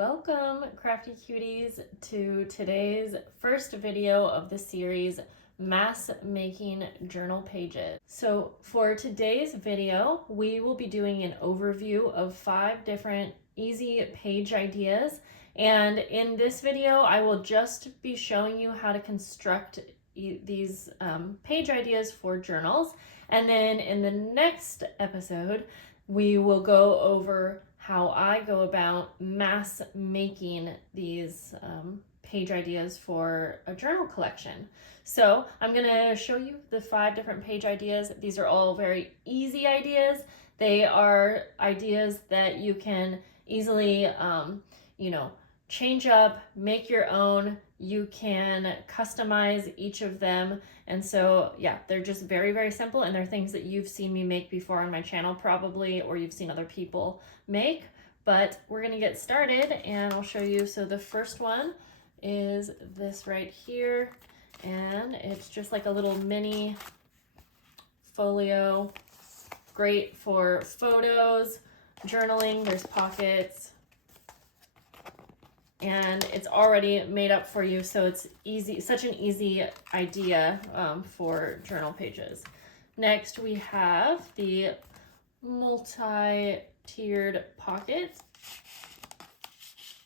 Welcome, crafty cuties, to today's first video of the series, Mass Making Journal Pages. So for today's video, we will be doing an overview of 5 different easy page ideas. And in this video, I will just be showing you how to construct these page ideas for journals. And then in the next episode, we will go over how I go about mass making these page ideas for a journal collection. So I'm going to show you the 5 different page ideas. These are all very easy ideas. They are ideas that you can easily, change up, make your own. You can customize each of them. And so, yeah, they're just very, very simple. And they're things that you've seen me make before on my channel probably, or you've seen other people make. But we're going to get started and I'll show you. So the first one is this right here. And it's just like a little mini folio. Great for photos, journaling. There's pockets. And it's already made up for you, so it's easy, such an easy idea for journal pages. Next, we have the multi-tiered pocket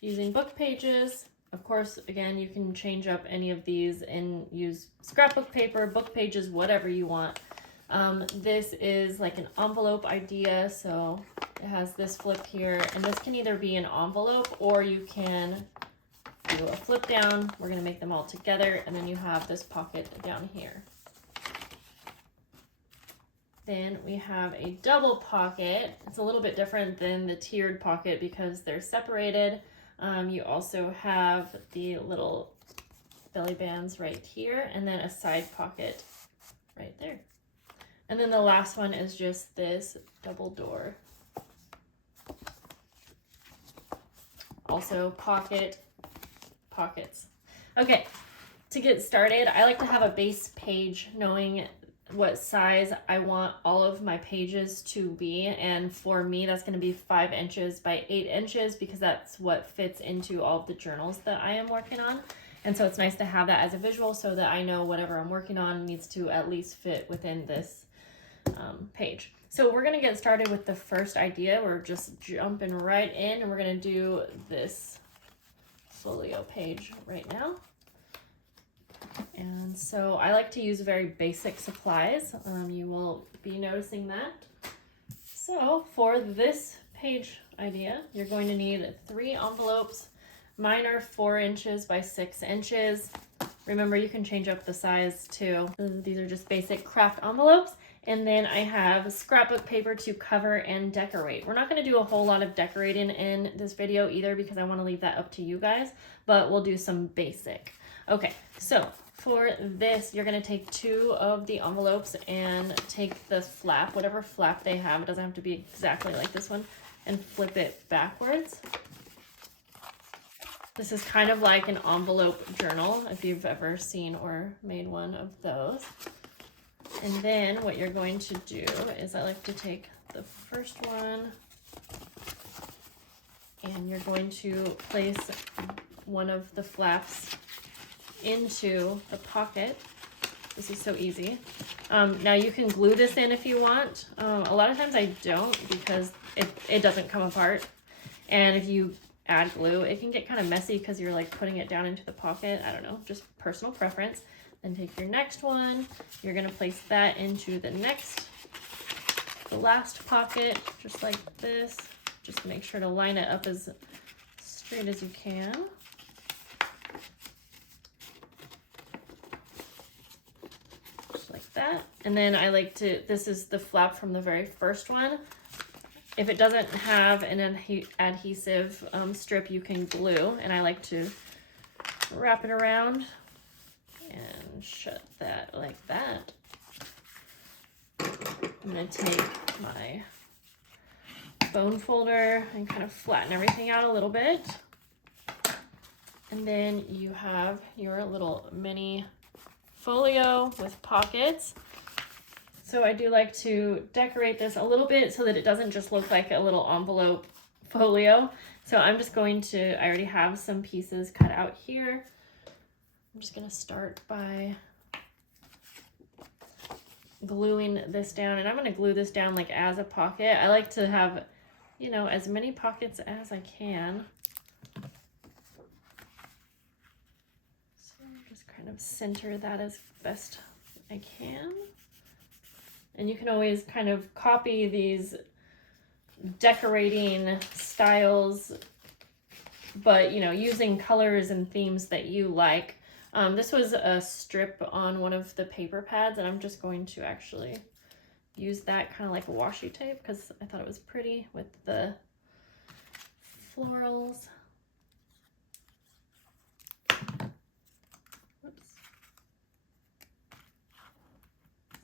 using book pages. Of course, again, you can change up any of these and use scrapbook paper, book pages, whatever you want. This is like an envelope idea, so it has this flip here, and this can either be an envelope or you can do a flip down. We're going to make them all together, and then you have this pocket down here. Then we have a double pocket. It's a little bit different than the tiered pocket because they're separated. You also have the little belly bands right here, and then a side pocket right there. And then the last one is just this double door. Also pockets. Okay, to get started, I like to have a base page knowing what size I want all of my pages to be. And for me, that's going to be 5 inches by 8 inches because that's what fits into all of the journals that I am working on. And so it's nice to have that as a visual so that I know whatever I'm working on needs to at least fit within this page. So we're going to get started with the first idea. We're just jumping right in and we're going to do this folio page right now. And so I like to use very basic supplies. You will be noticing that. So for this page idea, you're going to need 3 envelopes. Mine are 4 inches by 6 inches. Remember, you can change up the size too. These are just basic craft envelopes. And then I have scrapbook paper to cover and decorate. We're not going to do a whole lot of decorating in this video either because I want to leave that up to you guys, but we'll do some basic. Okay, so for this, you're going to take 2 of the envelopes and take the flap, whatever flap they have, it doesn't have to be exactly like this one, and flip it backwards. This is kind of like an envelope journal if you've ever seen or made one of those. And then what you're going to do is I like to take the first one and you're going to place one of the flaps into the pocket. This is so easy. Now you can glue this in if you want. A lot of times I don't because it doesn't come apart. And if you add glue, it can get kind of messy because you're like putting it down into the pocket. I don't know, just personal preference. Then take your next one, you're going to place that into the last pocket, just like this. Just make sure to line it up as straight as you can. Just like that. And then I like to, this is the flap from the very first one. If it doesn't have an adhesive strip, you can glue, and I like to wrap it around and shut that like that. I'm going to take my bone folder and kind of flatten everything out a little bit. And then you have your little mini folio with pockets. So I do like to decorate this a little bit so that it doesn't just look like a little envelope folio. So I'm just going to, I already have some pieces cut out here. I'm just gonna start by gluing this down, and I'm gonna glue this down like as a pocket. I like to have, you know, as many pockets as I can. So just kind of center that as best I can. And you can always kind of copy these decorating styles, but you know, using colors and themes that you like. This was a strip on one of the paper pads, and I'm just going to actually use that kind of like a washi tape because I thought it was pretty with the florals. Oops.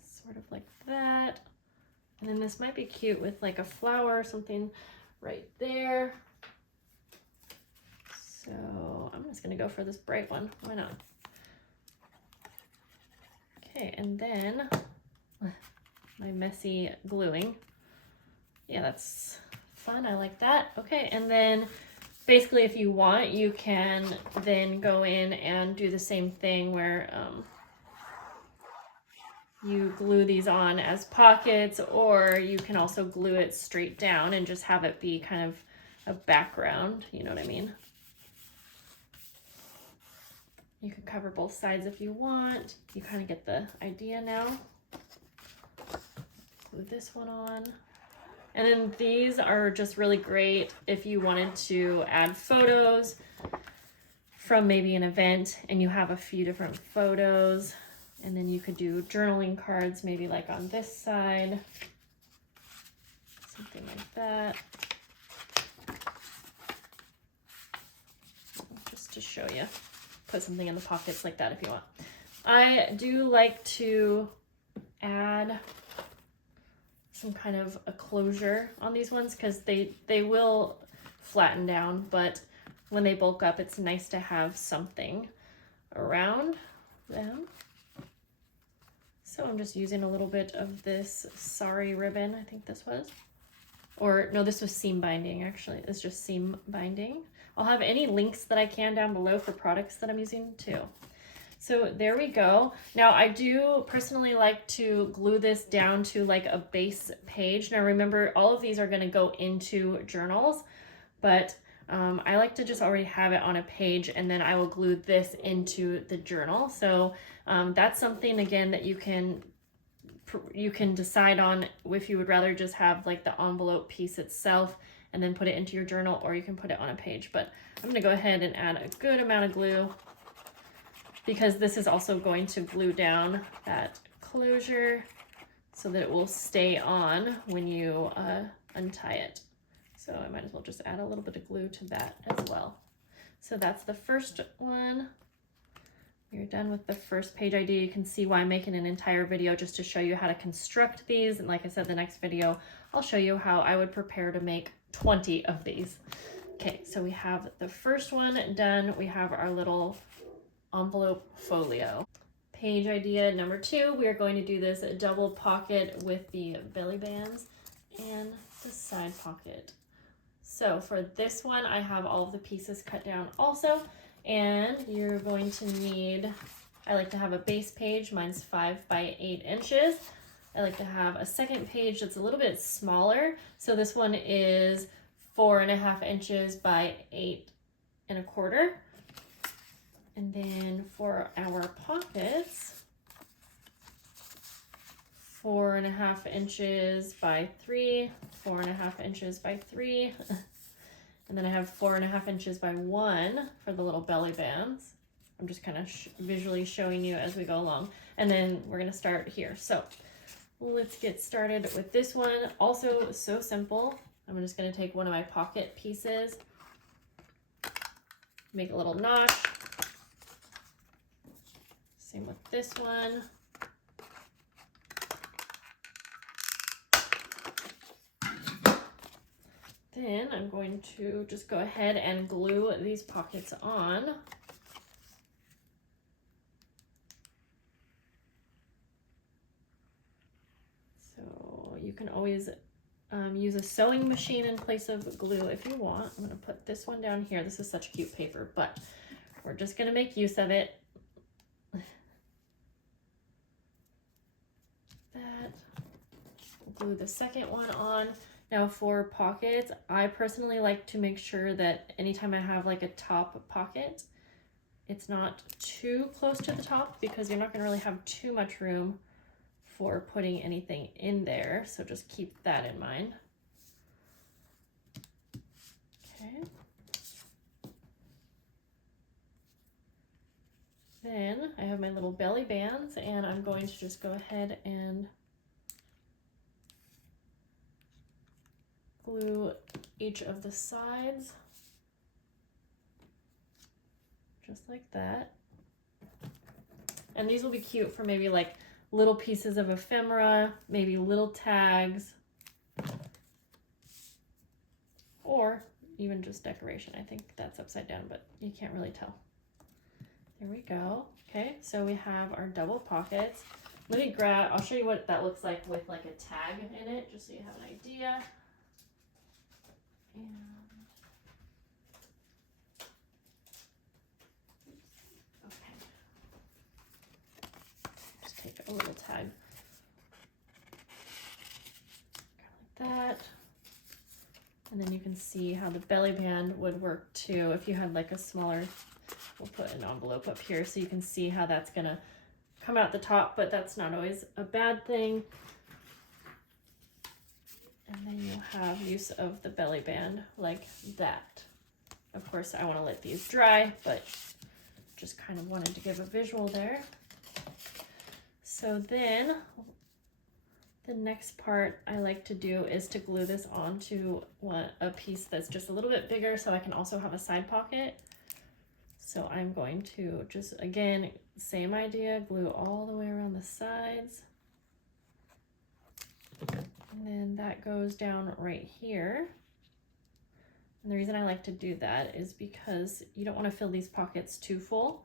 Sort of like that. And then this might be cute with like a flower or something right there. So I'm just gonna go for this bright one. Why not? Okay, and then my messy gluing. Yeah, that's fun. I like that. Okay, and then basically if you want, you can then go in and do the same thing where you glue these on as pockets, or you can also glue it straight down and just have it be kind of a background, you know what I mean? You can cover both sides if you want. You kind of get the idea now. Glue this one on. And then these are just really great if you wanted to add photos from maybe an event and you have a few different photos. And then you could do journaling cards, maybe like on this side, something like that. Just to show you, put something in the pockets like that if you want. I do like to add some kind of a closure on these ones because they will flatten down, but when they bulk up, it's nice to have something around them. So I'm just using a little bit of this sari ribbon, I think this was. Or no, this was seam binding actually. It's just seam binding. I'll have any links that I can down below for products that I'm using too. So there we go. Now I do personally like to glue this down to like a base page. Now remember, all of these are gonna go into journals, but I like to just already have it on a page, and then I will glue this into the journal. So that's something again that you can decide on if you would rather just have like the envelope piece itself and then put it into your journal, or you can put it on a page. But I'm gonna go ahead and add a good amount of glue because this is also going to glue down that closure so that it will stay on when you untie it. So I might as well just add a little bit of glue to that as well. So that's the first one. You're done with the first page idea. You can see why I'm making an entire video just to show you how to construct these. And like I said, the next video, I'll show you how I would prepare to make 20 of these. Okay, so we have the first one done. We have our little envelope folio. Page idea number 2, we are going to do this double pocket with the belly bands and the side pocket. So for this one, I have all of the pieces cut down also, and you're going to need, I like to have a base page, mine's 5 by 8 inches. I like to have a second page that's a little bit smaller. So this one is 4.5 inches by 8 1/4. And then for our pockets, 4.5 inches by 3, 4.5 inches by 3. And then I have 4.5 inches by 1 for the little belly bands. I'm just kind of visually showing you as we go along. And then we're gonna start here. So let's get started with this one. Also so simple. I'm just gonna take one of my pocket pieces, make a little notch. Same with this one. Then I'm going to just go ahead and glue these pockets on. So you can always use a sewing machine in place of glue if you want. I'm going to put this one down here. This is such cute paper, but we're just going to make use of it. That. Glue the second one on. Now for pockets, I personally like to make sure that anytime I have like a top pocket, it's not too close to the top because you're not going to really have too much room for putting anything in there. So just keep that in mind. Okay. Then I have my little belly bands, and I'm going to just go ahead and glue each of the sides just like that. And these will be cute for maybe like little pieces of ephemera, maybe little tags, or even just decoration. I think that's upside down, but you can't really tell. There we go. Okay, so we have our double pockets. Let me grab, I'll show you what that looks like with like a tag in it, just so you have an idea. And okay, just take a little tag like that, and then you can see how the belly band would work too if you had like a smaller. We'll put an envelope up here so you can see how that's gonna come out the top, but that's not always a bad thing. And then you have use of the belly band like that. Of course, I want to let these dry, but just kind of wanted to give a visual there. So then the next part I like to do is to glue this onto a piece that's just a little bit bigger so I can also have a side pocket. So I'm going to just, again, same idea, glue all the way around the sides. And then that goes down right here. And the reason I like to do that is because you don't want to fill these pockets too full.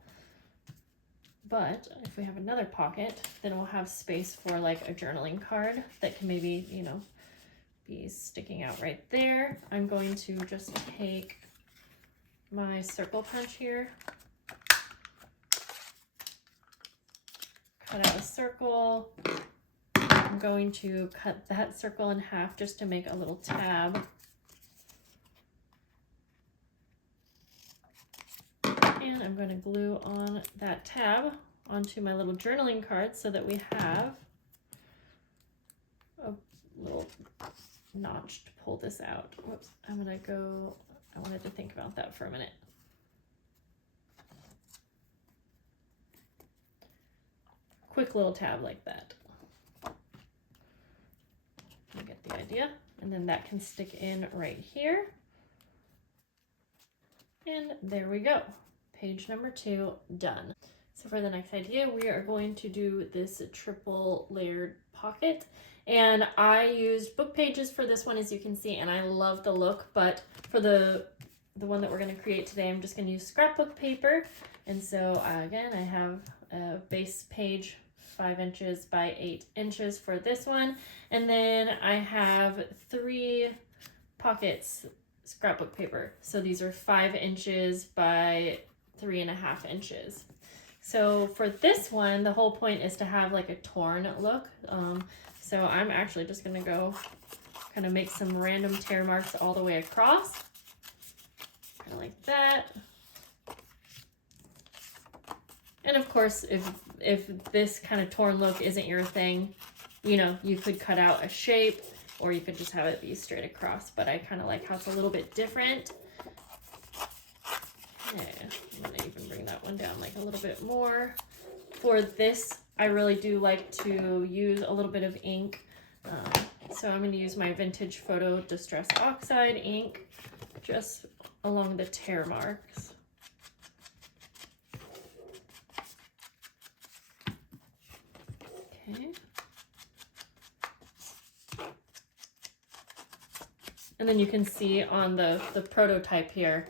But if we have another pocket, then we'll have space for like a journaling card that can maybe, you know, be sticking out right there. I'm going to just take my circle punch here, cut out a circle. I'm going to cut that circle in half just to make a little tab. And I'm going to glue on that tab onto my little journaling card so that we have a little notch to pull this out. Whoops, I'm going to go, I wanted to think about that for a minute. Quick little tab like that. You get the idea. And then that can stick in right here. And there we go. Page number 2 done. So for the next idea, we are going to do this triple layered pocket. And I used book pages for this one, as you can see, and I love the look, but for the one that we're going to create today, I'm just going to use scrapbook paper. And so again, I have a base page 5 inches by 8 inches for this one. And then I have 3 pockets scrapbook paper. So these are 5 inches by 3.5 inches. So for this one, the whole point is to have like a torn look. So I'm actually just gonna go kind of make some random tear marks all the way across. Kind of like that. And of course, if this kind of torn look isn't your thing, you know, you could cut out a shape or you could just have it be straight across, but I kind of like how it's a little bit different. Yeah, I'm gonna even bring that one down like a little bit more. For this, I really do like to use a little bit of ink. So I'm gonna use my Vintage Photo Distress Oxide ink just along the tear marks. Okay. And then you can see on the prototype here,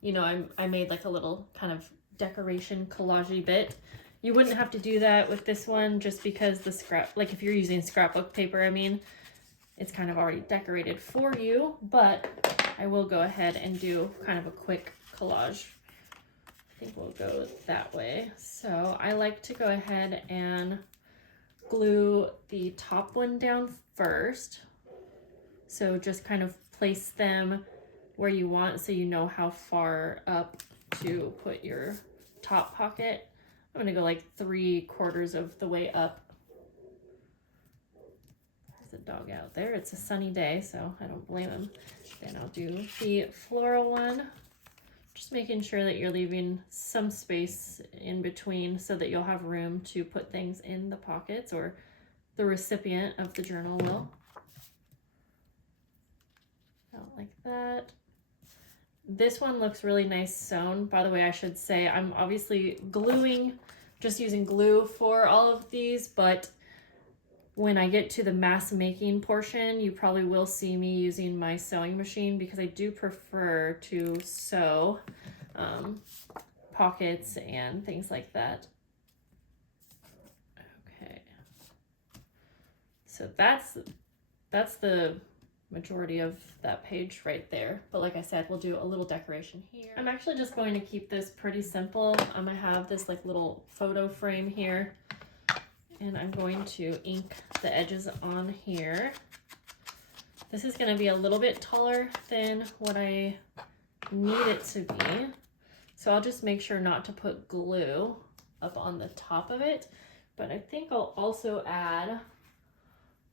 you know, I made like a little kind of decoration collage-y bit. You wouldn't have to do that with this one just because the scrap, like if you're using scrapbook paper, I mean, it's kind of already decorated for you, but I will go ahead and do kind of a quick collage. I think we'll go that way. So I like to go ahead and glue the top one down first. So just kind of place them where you want so you know how far up to put your top pocket. I'm gonna go like 3/4 of the way up. There's a dog out there. It's a sunny day, so I don't blame him. Then I'll do the floral one. Just making sure that you're leaving some space in between so that you'll have room to put things in the pockets, or the recipient of the journal will. Out like that. This one looks really nice sewn. By the way, I should say I'm obviously gluing, just using glue for all of these, but when I get to the mass making portion, you probably will see me using my sewing machine because I do prefer to sew pockets and things like that. Okay. So that's the majority of that page right there. But like I said, we'll do a little decoration here. I'm actually just going to keep this pretty simple. I'm gonna have this like little photo frame here, and I'm going to ink the edges on here. This is gonna be a little bit taller than what I need it to be. So I'll just make sure not to put glue up on the top of it. But I think I'll also add,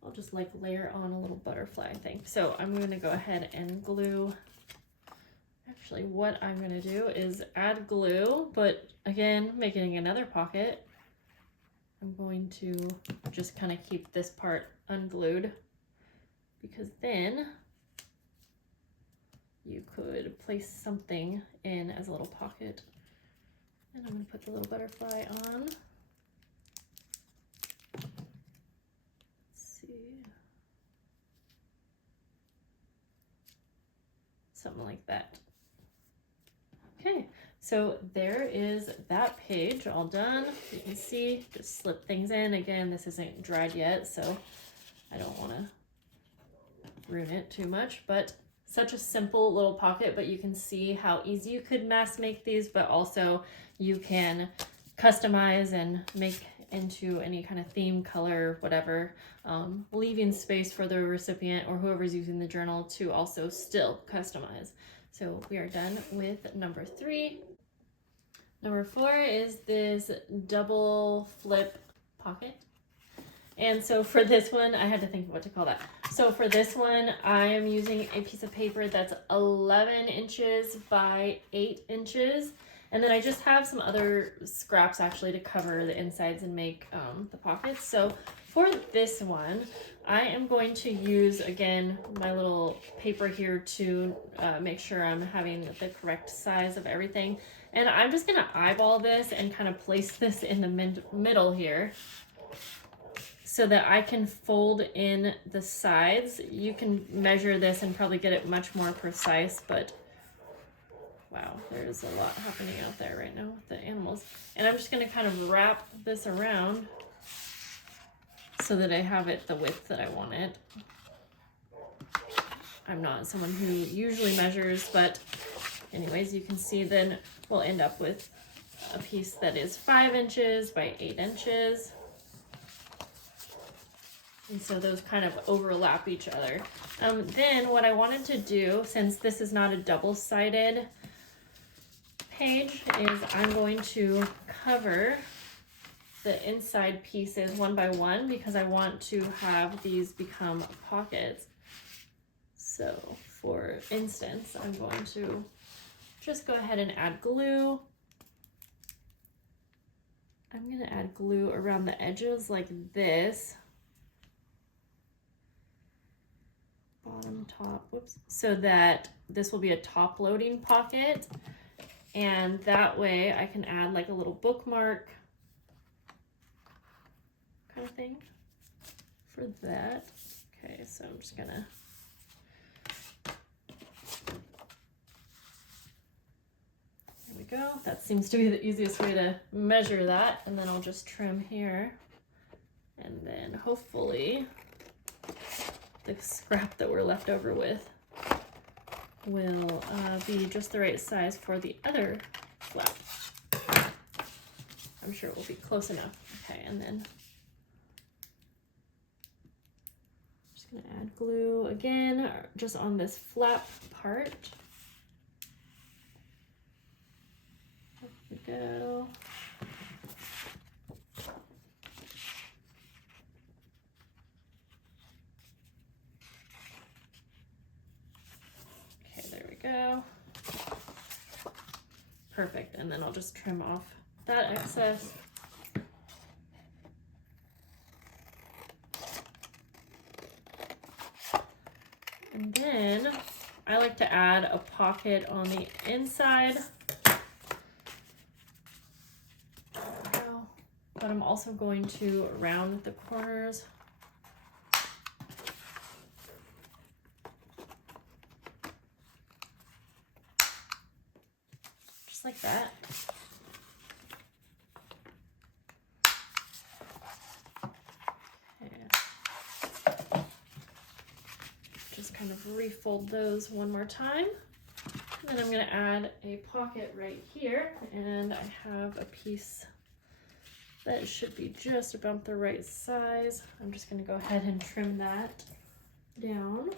I'll just like layer on a little butterfly thing. So I'm gonna go ahead and glue. Actually, what I'm gonna do is add glue, but again, making another pocket. I'm going to just kind of keep this part unglued because then you could place something in as a little pocket. And I'm going to put the little butterfly on. Let's see. Something like that. Okay. So there is that page all done. You can see, just slip things in. Again, this isn't dried yet, so I don't want to ruin it too much, but such a simple little pocket, but you can see how easy you could mass make these, but also you can customize and make into any kind of theme, color, whatever, leaving space for the recipient or whoever's using the journal to also still customize. So we are done with number 3. Number 4 is this double flip pocket. And so for this one, I had to think of what to call that. So for this one, I am using a piece of paper that's 11 inches by 8 inches. And then I just have some other scraps actually to cover the insides and make the pockets. So for this one, I am going to use, again, my little paper here to make sure I'm having the correct size of everything. And I'm just gonna eyeball this and kind of place this in the middle here so that I can fold in the sides. You can measure this and probably get it much more precise, but wow, there's a lot happening out there right now with the animals. And I'm just gonna kind of wrap this around so that I have it the width that I want it. I'm not someone who usually measures, but anyways, you can see then we'll end up with a piece that is 5 inches by 8 inches. And so those kind of overlap each other. Then what I wanted to do, since this is not a double-sided page, is I'm going to cover the inside pieces one by one because I want to have these become pockets. So for instance, I'm going to just go ahead and add glue. I'm going to add glue around the edges like this. Bottom, top, whoops. So that this will be a top loading pocket. And that way I can add like a little bookmark kind of thing for that. Okay, so I'm just gonna there we go. That seems to be the easiest way to measure that. And then I'll just trim here. And then hopefully the scrap that we're left over with will be just the right size for the other flap. I'm sure it will be close enough. Okay, and then I'm just gonna add glue again, just on this flap part. There we go. Okay, there we go. Perfect, and then I'll just trim off that excess. And then I like to add a pocket on the inside. But I'm also going to round the corners. Just like that. Just kind of refold those one more time. And then I'm going to add a pocket right here, and I have a piece that should be just about the right size. I'm just going to go ahead and trim that down.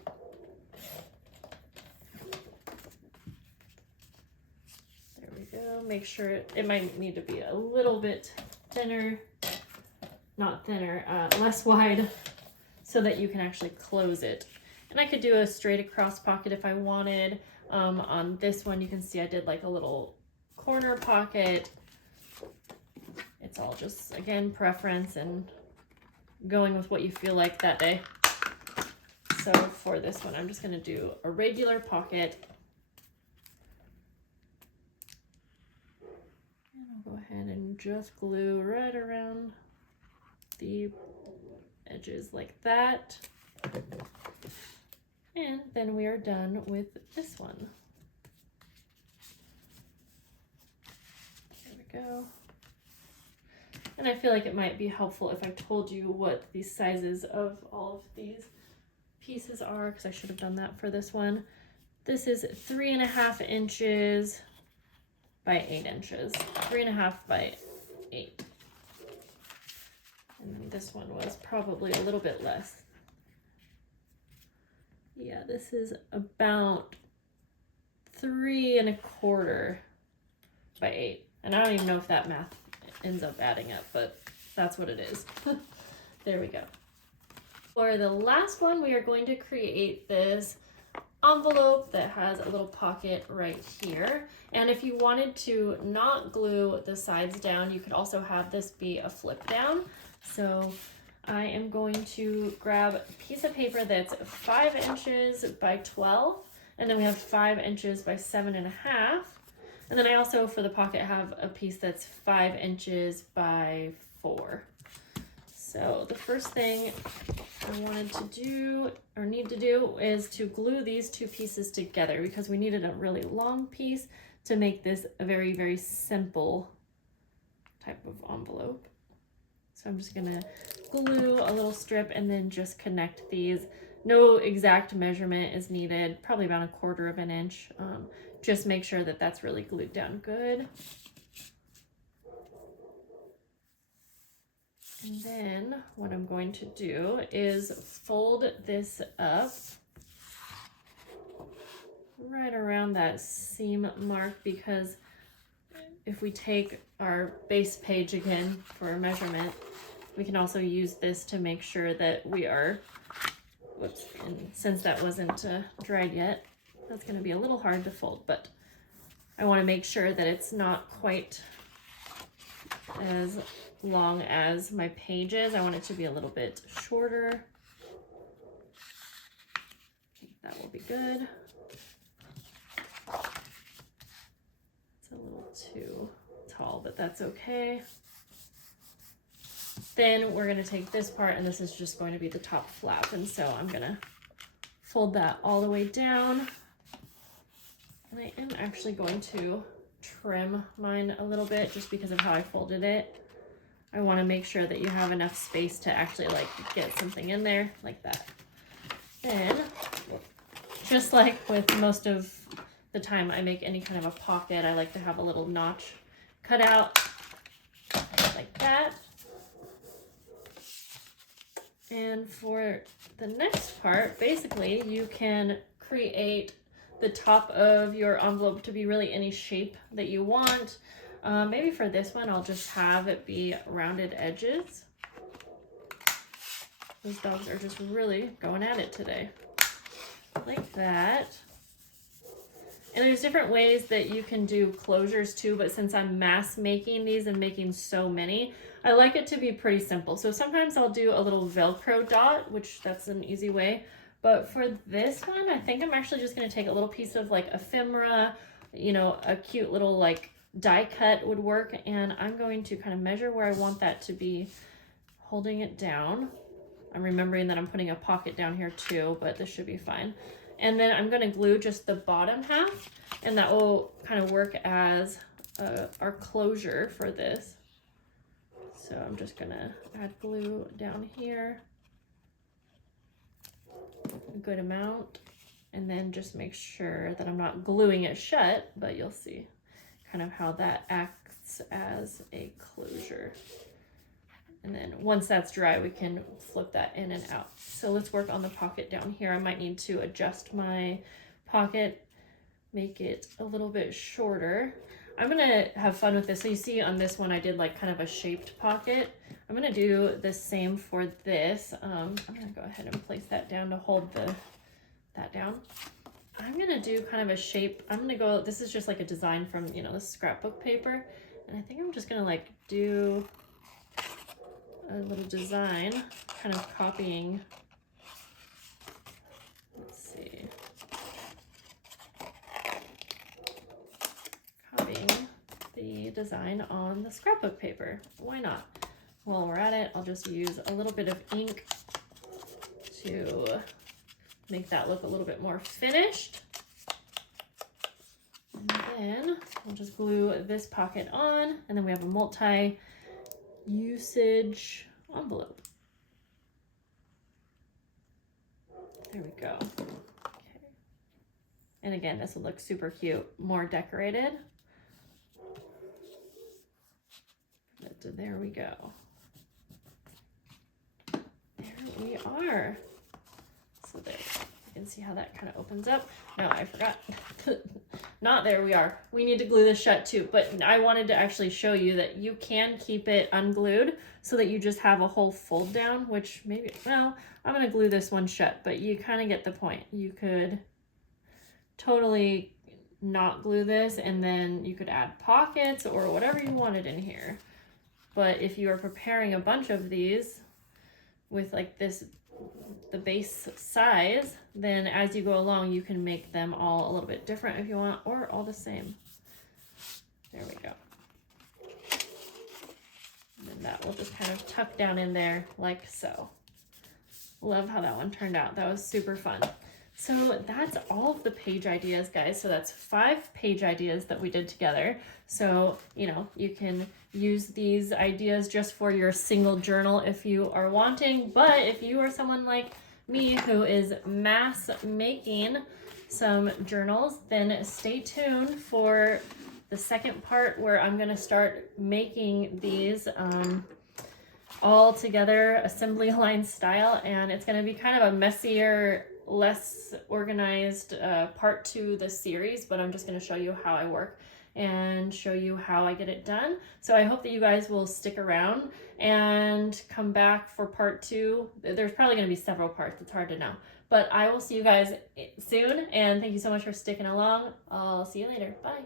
There we go. Make sure it might need to be a little bit thinner, not thinner, less wide, so that you can actually close it. And I could do a straight across pocket if I wanted. On this one, you can see I did like a little corner pocket. It's all just, again, preference and going with what you feel like that day. So for this one, I'm just going to do a regular pocket. And I'll go ahead and just glue right around the edges like that. And then we are done with this one. There we go. And I feel like it might be helpful if I told you what the sizes of all of these pieces are, because I should have done that for this one. This is 3.5 inches by 8 inches. 3.5 by 8. And then this one was probably a little bit less. Yeah, this is about 3.25 by 8. And I don't even know if that math ends up adding up, but that's what it is. There we go. For the last one, we are going to create this envelope that has a little pocket right here. And if you wanted to not glue the sides down, you could also have this be a flip down. So I am going to grab a piece of paper that's 5 inches by 12, and then we have 5 inches by 7.5. And then I also, for the pocket, have a piece that's 5 inches by 4. So the first thing I wanted to do, or need to do, is to glue these two pieces together, because we needed a really long piece to make this a very, very simple type of envelope. So I'm just gonna glue a little strip and then just connect these. No exact measurement is needed, probably about 1/4 inch. Just make sure that that's really glued down good. And then what I'm going to do is fold this up right around that seam mark, because if we take our base page again for a measurement, we can also use this to make sure that we are, whoops, and since that wasn't dried yet, that's going to be a little hard to fold, but I want to make sure that it's not quite as long as my pages. I want it to be a little bit shorter. I think that will be good. It's a little too tall, but that's okay. Then we're going to take this part, and this is just going to be the top flap, and so I'm going to fold that all the way down. And I am actually going to trim mine a little bit just because of how I folded it. I want to make sure that you have enough space to actually like get something in there like that. then, just like with most of the time I make any kind of a pocket, I like to have a little notch cut out like that. And for the next part, basically you can create the top of your envelope to be really any shape that you want. Maybe for this one, I'll just have it be rounded edges. Those dogs are just really going at it today. Like that. And there's different ways that you can do closures too, but since I'm mass making these and making so many, I like it to be pretty simple. So sometimes I'll do a little Velcro dot, which that's an easy way. But for this one, I think I'm actually just gonna take a little piece of like ephemera, you know, a cute little like die cut would work. And I'm going to kind of measure where I want that to be, holding it down. I'm remembering that I'm putting a pocket down here too, but this should be fine. And then I'm gonna glue just the bottom half, and that will kind of work as our closure for this. So I'm just gonna add glue down here, a good amount, and then just make sure that I'm not gluing it shut, but you'll see kind of how that acts as a closure. And then once that's dry, we can flip that in and out. So let's work on the pocket down here. I might need to adjust my pocket, make it a little bit shorter. I'm gonna have fun with this. So you see on this one, I did like kind of a shaped pocket. I'm gonna do the same for this. I'm gonna go ahead and place that down to hold that down. I'm gonna do kind of a shape. I'm gonna go, this is just like a design from, you know, the scrapbook paper. And I think I'm just gonna like do a little design, kind of copying, let's see, copying the design on the scrapbook paper. Why not? While we're at it, I'll just use a little bit of ink to make that look a little bit more finished. And then we'll just glue this pocket on, and then we have a multi-usage envelope. There we go. Okay. And again, this will look super cute, more decorated. But there we go. There we are. So there, you can see how that kind of opens up. No, I forgot. Not there we are. We need to glue this shut too, but I wanted to actually show you that you can keep it unglued so that you just have a whole fold down, which maybe, well, I'm gonna glue this one shut, but you kind of get the point. You could totally not glue this, and then you could add pockets or whatever you wanted in here. But if you are preparing a bunch of these with like this, the base size, then as you go along, you can make them all a little bit different if you want, or all the same. There we go. And then that will just kind of tuck down in there like so. Love how that one turned out. That was super fun. So that's all of the page ideas, guys. So that's 5 page ideas that we did together. So, you know, you can use these ideas just for your single journal if you are wanting. But if you are someone like me who is mass making some journals, then stay tuned for the second part where I'm going to start making these all together assembly line style. And it's going to be kind of a messier, less organized part to the series, but I'm just going to show you how I work and show you how I get it done. So I hope that you guys will stick around and come back for part 2. There's probably going to be several parts. It's hard to know, but I will see you guys soon. And thank you so much for sticking along. I'll see you later. Bye.